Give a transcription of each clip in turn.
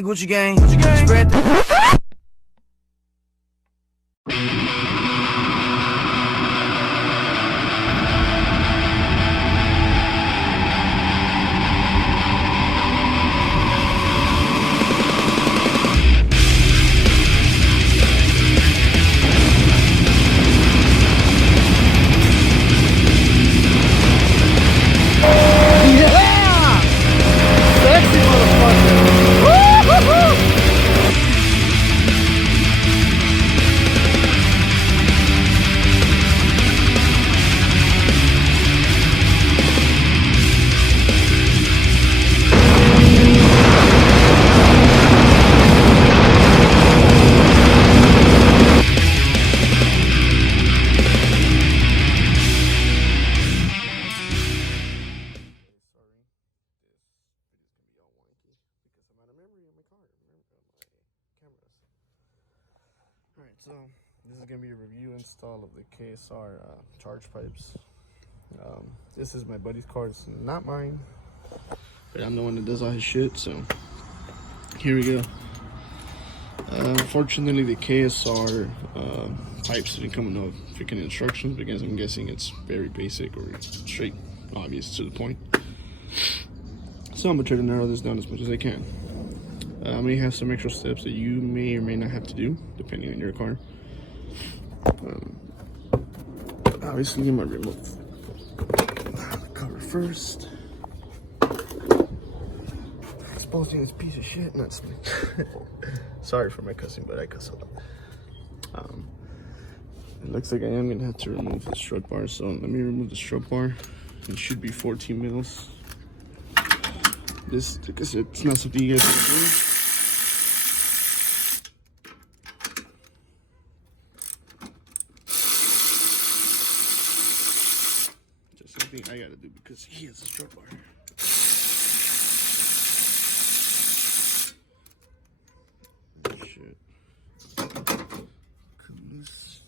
gang, Gucci gang, Gucci gang. Spread the Alright, so this is going to be a review install of the KSR Chargepipes. This is my buddy's car, it's not mine, but I'm the one that does all his shit, so here we go. Unfortunately, the KSR pipes didn't come with no freaking instructions because I'm guessing it's very basic or straight, obvious, to the point. So I'm going to try to narrow this down as much as I can. I may have some extra steps that you may or may not have to do, depending on your car. Obviously, I'm going to remove the cover first. Exposing this piece of shit, not me. Sorry for my cussing, but I cuss a lot. It looks like I am going to have to remove the strut bar, so let me remove the strut bar. It should be 14 mils. This, like I said, it's not something you guys can do. Just something I gotta do because he has a strut bar. Shit. Goodness.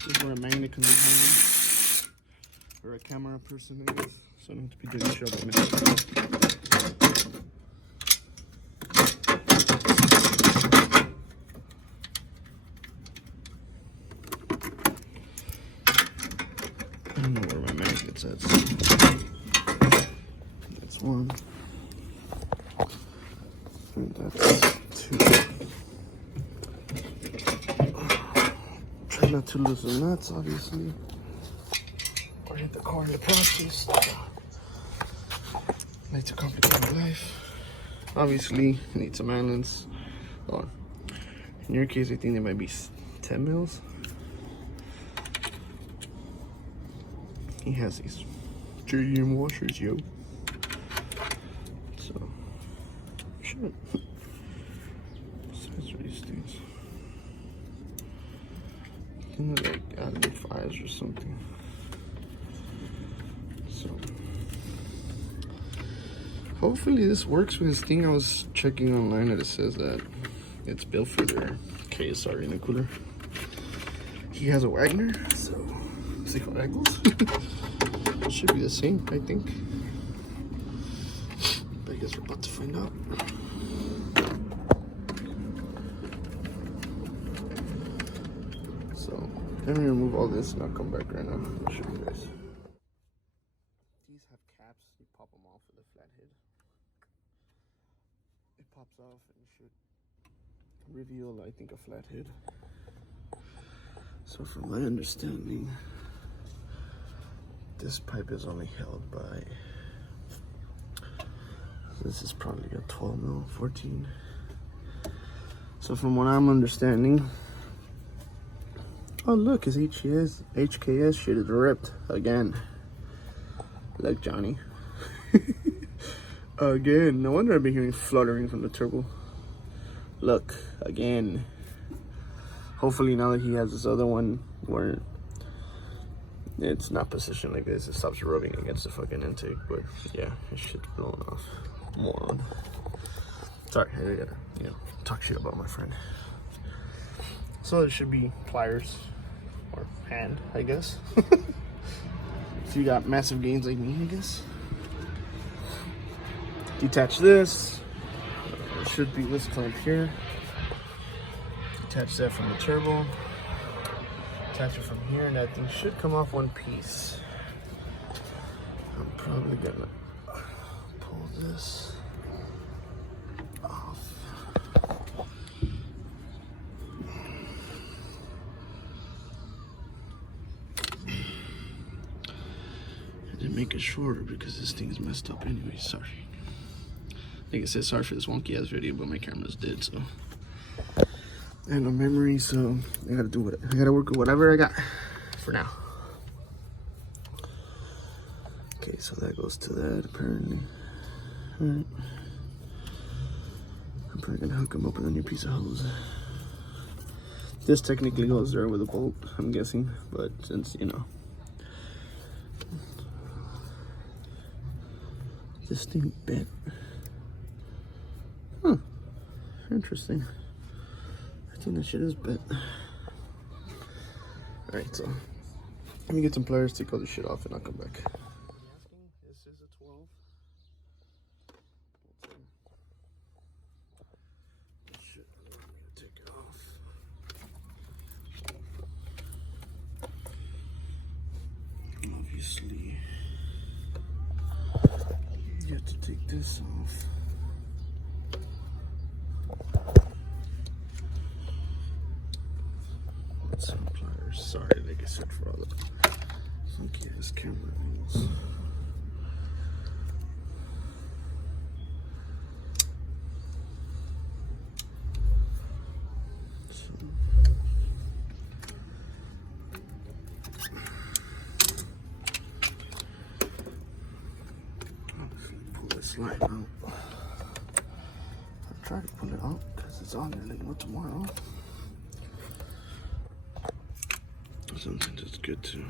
This is where a magnet comes in handy, or a camera person, I guess, so I don't have to be doing shit about me. I don't know where my magnet's at. That's one. And that's two. Try not to lose the nuts, obviously, or hit the car in the process. Like to complicate my life. Obviously, need some Allen. Oh, in your case, I think there might be 10 mils. He has these JDM washers, yo. So, shit. Size for these things. I think they're like out of the 5s or something. So, hopefully this works with this thing. I was checking online and it says that it's built for their KSR intercooler. He has a Wagner, so see how that goes. It should be the same, I think. But I guess we're about to find out. So let me remove all this and I'll come back right now. I'll show you guys. These have caps, you pop them off with a flat head. It pops off and should reveal, I think, a flat head. So from my understanding, this pipe is only held by, this is probably a 12 mil, 14. So from what I'm understanding, oh look, his HKS shit is ripped again. Like Johnny. Again, no wonder I've been hearing fluttering from the turbo. Look, again. Hopefully now that he has this other one where it's not positioned like this, it stops rubbing against the fucking intake. But yeah, his shit's blown off. moron. Sorry, I gotta, talk shit about my friend. So it should be pliers or hand, I guess. If you got massive gains like me, I guess. Detach this. It should be this clamp here. Detach that from the turbo. Attach it from here, and that thing should come off one piece. I'm probably gonna pull this off. I didn't make it shorter because this thing's messed up anyway. Sorry. Like I said, sorry for this wonky ass video, but my camera's dead, so I have no memory, so I gotta do it. I gotta work with whatever I got for now. Okay, so that goes to that apparently. Alright. I'm probably gonna hook them up with a new piece of hose. This technically goes there with a bolt, I'm guessing, but since this thing bent. Huh. Interesting. I think that shit is bent. Alright, so let me get some pliers, take all this shit off, and I'll come back. This is a 12. Shit, I'm gonna take it off. Obviously, you have to take this off. Some pliers. Sorry, like I said, for all the funky ass camera angles. Pull this line out. I'll try to pull it out because it's on there like tomorrow. Something that's good too.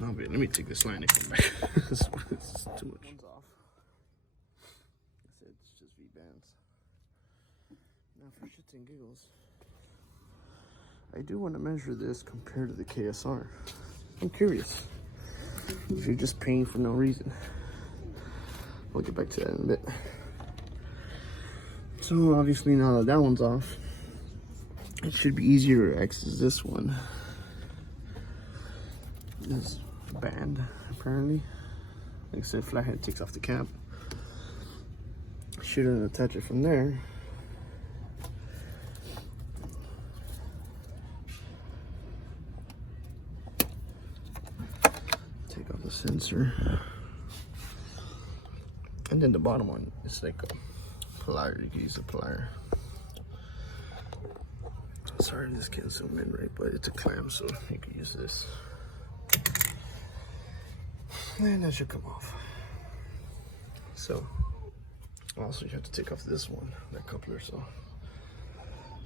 No, wait, let me take this line and come back. This is too much. One's off. I said it's just V-bands. Now for shits and giggles, I do want to measure this compared to the KSR. I'm curious if you're just paying for no reason. We'll get back to that in a bit. So obviously now that that one's off, it should be easier to access this one. This band, apparently. Like I said, flathead takes off the cap. Shouldn't attach it from there. Take off the sensor. And then the bottom one is like a plier. You can use a plier. Sorry, this can't zoom in right, but it's a clamp, so you can use this. And that should come off. So, also you have to take off this one, that coupler, so.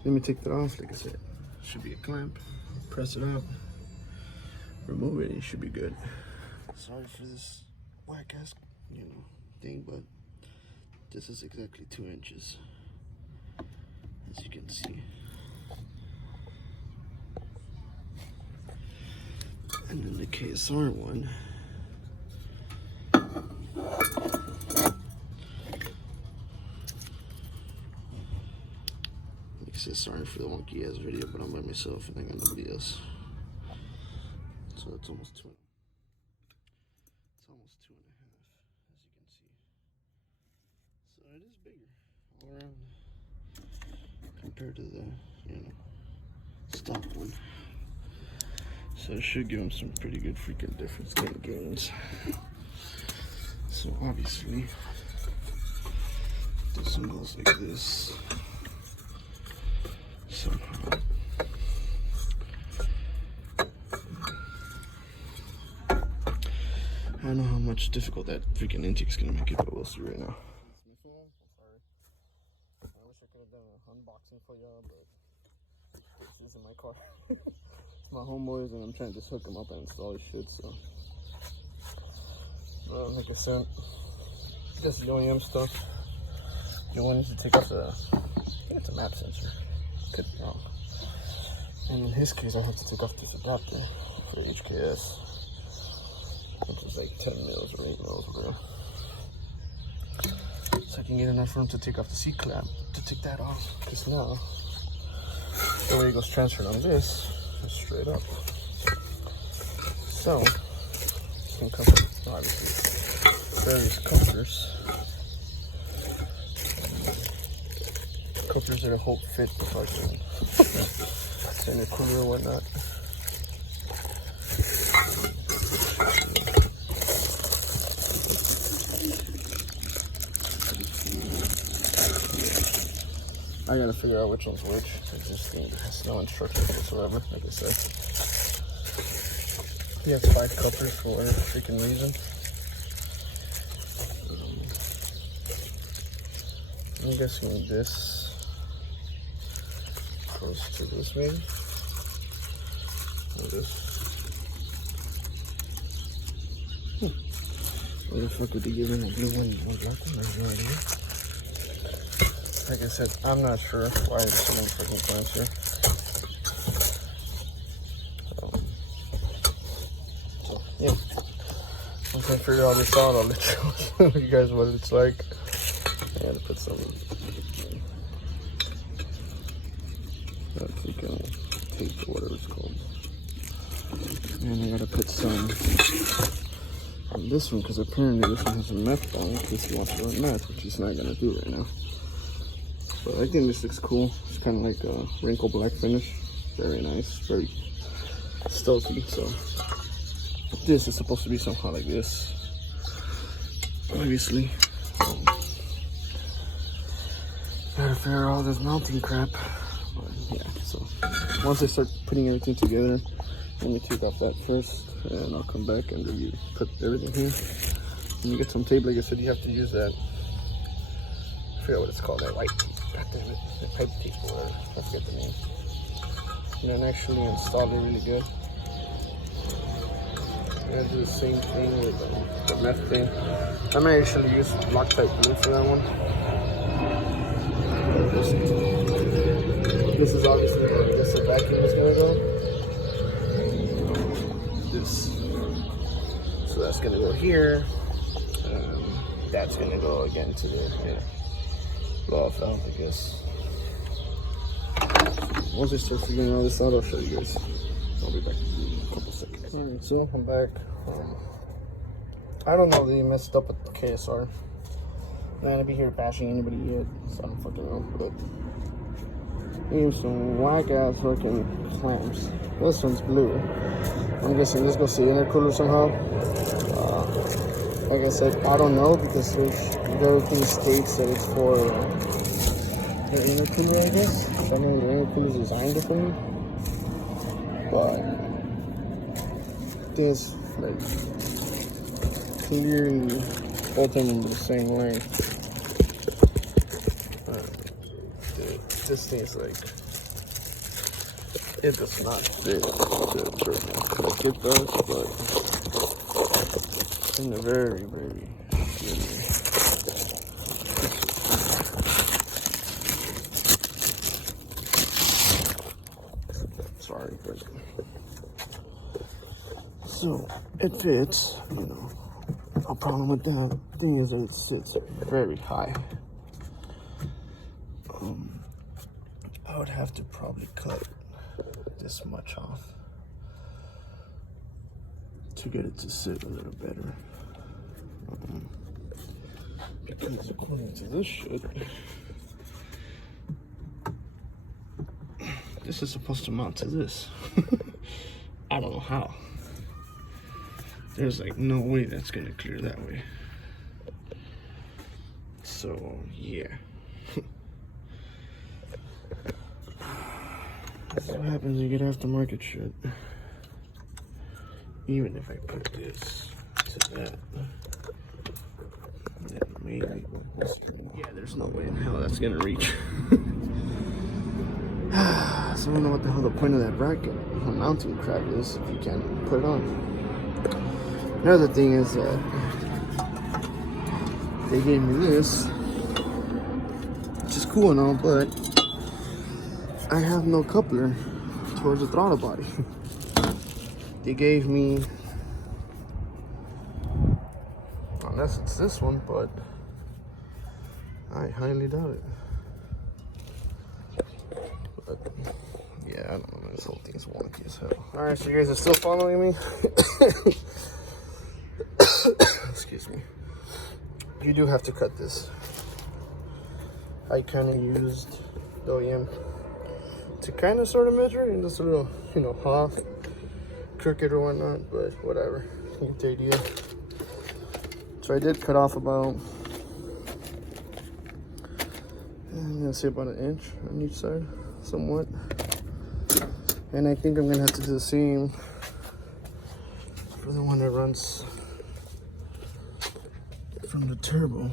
Let me take that off, like I said. Should be a clamp. Press it out. Remove it, it should be good. Sorry for this whack ass, thing, but this is exactly 2 inches. As you can see. And then the KSR one, like I said, sorry for the wonky ass video, but I'm by myself and I got nobody else. So it's almost 2. It's almost 2.5, as you can see. So it is bigger all around compared to the, stock one. So it should give them some pretty good freaking difference in gains. So obviously, this one goes like this. Somehow. I don't know how much difficult that freaking intake's gonna make it, but we'll see right now. I'm sorry. I wish I could have done an unboxing for y'all, but this isn't my car. It's my homeboys, and I'm trying to just hook them up and install this shit, so. Like I said, this is the OEM stuff. You want to take off the, I think it's a map sensor. Could be wrong. And in his case, I had to take off this adapter for HKS, which is like 10 mils or 8 mils, whatever. So I can get enough room to take off the C clamp to take that off. Because now, the way it goes transferred on this is straight up. So, you can cover, obviously, various couplers. Couplers that I hope fit the fucking center cooler or whatnot. I gotta figure out which one's which. This thing has no instructions whatsoever, like I said. He has 5 couplers for whatever freaking reason. I'm guessing this goes to this maybe. Or this. Where the fuck would they give him a blue one and a black one? I have no idea. Like I said, I'm not sure why there's so many freaking plants here. So, yeah. Once I figure all this out, I'll let you guys what it's like. I gotta put some tape or whatever it's called. And I gotta put some on this one because apparently this one has a meth on in case he wants to run meth, which he's not gonna do right now. But I think this looks cool. It's kind of like a wrinkle black finish. Very nice, very stealthy. So this is supposed to be somehow like this, obviously. Gotta figure out all this mounting crap. But yeah, so once I start putting everything together, let me take off that first, and I'll come back and review. Put everything here. When you get some tape, like I said, you have to use that. I forget what it's called. That white tape. God damn it, the pipe tape or whatever. I forget the name. And then actually install it really good. I'm gonna do the same thing with the meth thing. I might actually use Loctite glue for that one. This is obviously where this vacuum is gonna go. This. So that's gonna go here. That's gonna go again to the blow off valve, I guess. Once I start figuring all this out, I'll show you guys. I'll be back in a couple seconds. Alright, so I'm back. I don't know that you messed up with the KSR. I'm not gonna be here bashing anybody yet, so I don't fucking know. But here's some whack ass fucking clamps. This one's blue. I'm guessing this goes to the intercooler somehow. Like I said, I don't know because everything states that it's for the intercooler, I guess. I don't know the intercooler is designed differently. But this, like, clearly both of them are the same length. Dude, this thing is like, it does not fit to right now. Like it does, but in a very, very sorry, but so it fits, you know. No problem with that. The thing is that it sits very high. I would have to probably cut this much off to get it to sit a little better. Because according to this shit, this is supposed to mount to this. I don't know how. There's like no way that's gonna clear that way. So yeah. That's what happens when you get aftermarket shit. Even if I put this to that, then maybe yeah, there's no way in hell that's gonna reach. So I don't know what the hell the point of that bracket or mounting crap is if you can't put it on. Another thing is that they gave me this, which is cool and all, but I have no coupler towards the throttle body. They gave me, unless it's this one, but I highly doubt it. But yeah, I don't know, man, this whole thing is wonky as hell. Alright, so you guys are still following me? Excuse me. You do have to cut this. I kind of used the OEM to kind of sort of measure and just a little, you know, off, crooked or whatnot, but whatever. You get the idea. So I did cut off about, I'm gonna say about 1 inch on each side, somewhat. And I think I'm gonna have to do the same for the one that runs from the turbo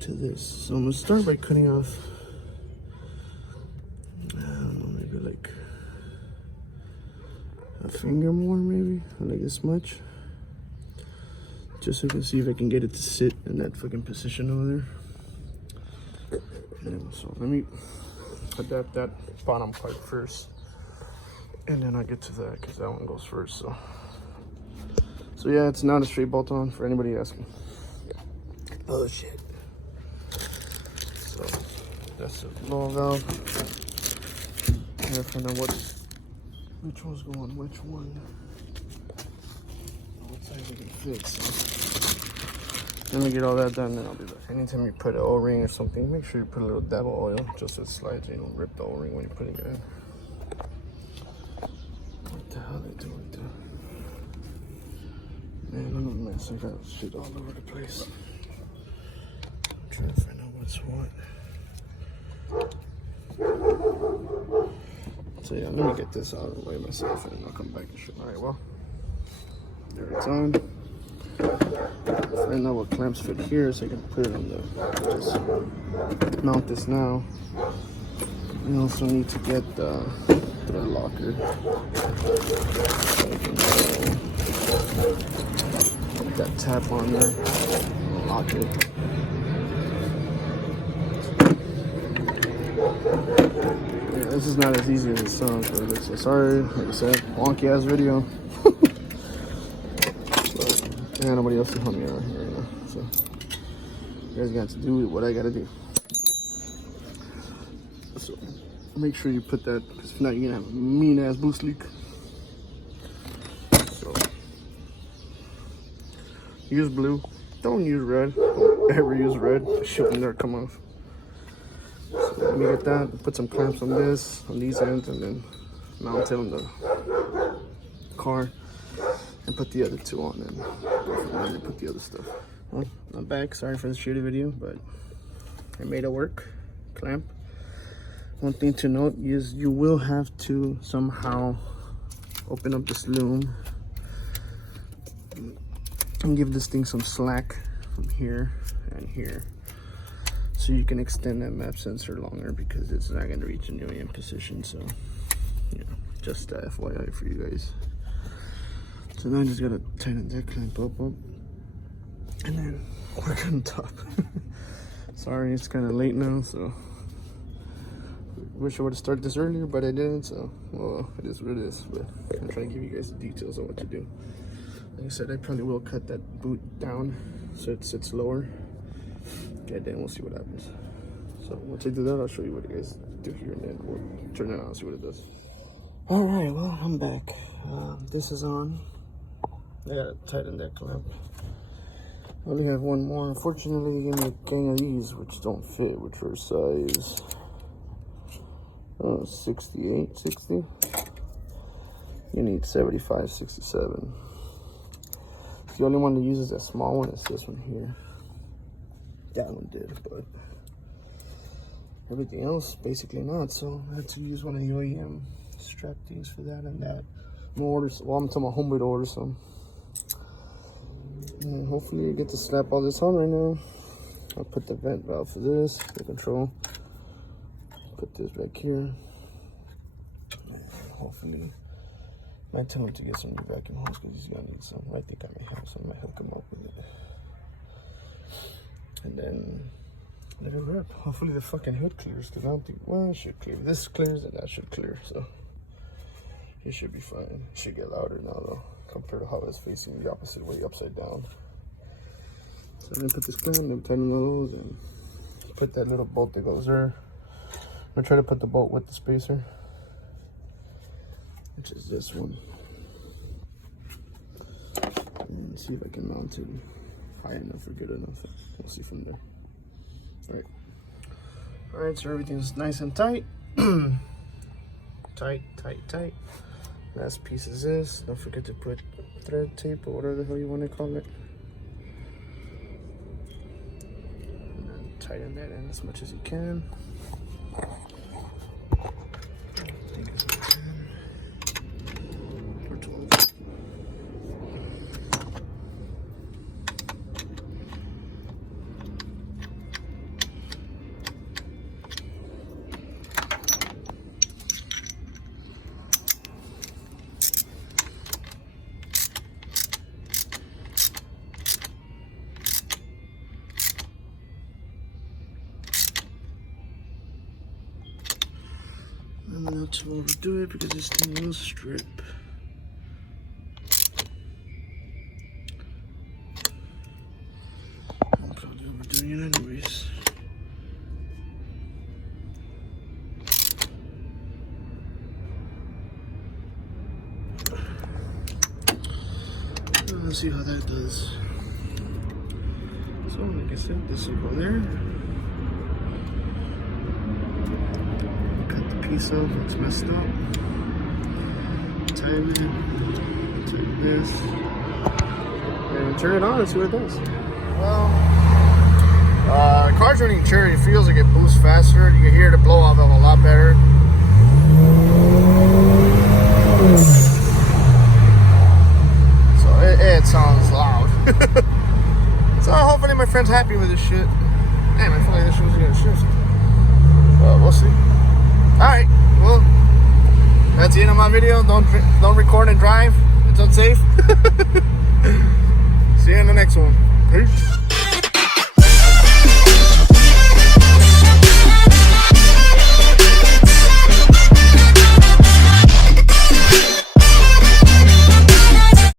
to this. So I'm gonna start by cutting off, I don't know, maybe like a finger more, maybe, or like this much, just so I can see if I can get it to sit in that fucking position over there. And so let me adapt that bottom part first, and then I'll get to that because that one goes first. So yeah, it's not a straight bolt on for anybody asking. Oh shit. So that's the blow valve. I gotta find out which one's going which one. What size I can fit. So let me get all that done, then I'll be back. Anytime you put an O-ring or something, make sure you put a little dab of oil just so it slides, so you don't rip the O-ring when you're putting it in. What the hell are they doing there? Man, I'm a mess. I got shit all over the place. I'm trying to find out what's what. So yeah, let me get this out of the way myself, and then I'll come back and show. Alright, well, there it's on. Find out what clamps fit here so I can put it on the, just mount this now. We also need to get the thread locker. So I can put that tab on there, lock it. Yeah, this is not as easy as it sounds, but so sorry, like I said, wonky ass video. And nobody else can help me out here right now, so you guys got to do what I gotta do. So make sure you put that, because if not, you're gonna have a mean ass boost leak. So use blue, don't use red. Don't ever use red. The shit will never come off. So let me get that. Put some clamps on this, on these ends, and then mount it on the car. And put the other two on, and go from there and put the other stuff. Well, I'm back. Sorry for the shitty video, but I made it work. Clamp. One thing to note is you will have to somehow open up this loom and give this thing some slack from here and here, so you can extend that map sensor longer, because it's not going to reach a new OEM position. So, you know, just FYI for you guys. So now I just gotta tighten that clamp up, and then work on top. Sorry, it's kind of late now, so wish I would have started this earlier, but I didn't. So, well, it is what it is. But I'm trying to give you guys the details on what to do. Like I said, I probably will cut that boot down so it sits lower. Okay, then we'll see what happens. So once I do that, I'll show you what you guys do here, and then we'll turn it on and see what it does. All right, well, I'm back. This is on. I gotta tighten that clamp. I only have one more. Unfortunately, they gave me a gang of these which don't fit, which are size 68, 60. You need 75, 67. The only one that uses that small one is this one here. That one did, but everything else basically not. So I had to use one of the OEM strap things for that and that. I'm gonna order, well, I'm telling my homeboy to order some. And hopefully you get to slap all this on right now. I'll put the vent valve for this, the control. Put this back here. And hopefully, I might tell him to get some new vacuum hose because he's gonna need some. I think I may have some. I might hook him up with it. And then let it rip. Hopefully the fucking hood clears, because I don't think, well, it should clear. This clears and that should clear, so it should be fine. It should get louder now though, compared to how it's facing the opposite way, upside down. So I'm gonna put this clamp, then tighten those, and put that little bolt that goes there. I'm gonna try to put the bolt with the spacer, which is this one, and see if I can mount it high enough or good enough. We'll see from there. All right, so everything's nice and tight. tight. Last piece is this. Don't forget to put thread tape or whatever the hell you want to call it. And then tighten that in as much as you can. And not to overdo it because this thing will strip. I'm probably overdoing it anyways. Let's see how that does. So, like I said, this will go there. Piece off, it's messed up. Tighten it, tighten this, and turn it on and see what it does. Well, the car's running cherry. It feels like it boosts faster. You can hear the blow off of a lot better. So it sounds loud. So hopefully my friend's happy with this shit. Damn, I feel like this shit was gonna shift. Well, we'll see. Alright, well, that's the end of my video. Don't record and drive. It's unsafe. See you in the next one. Peace.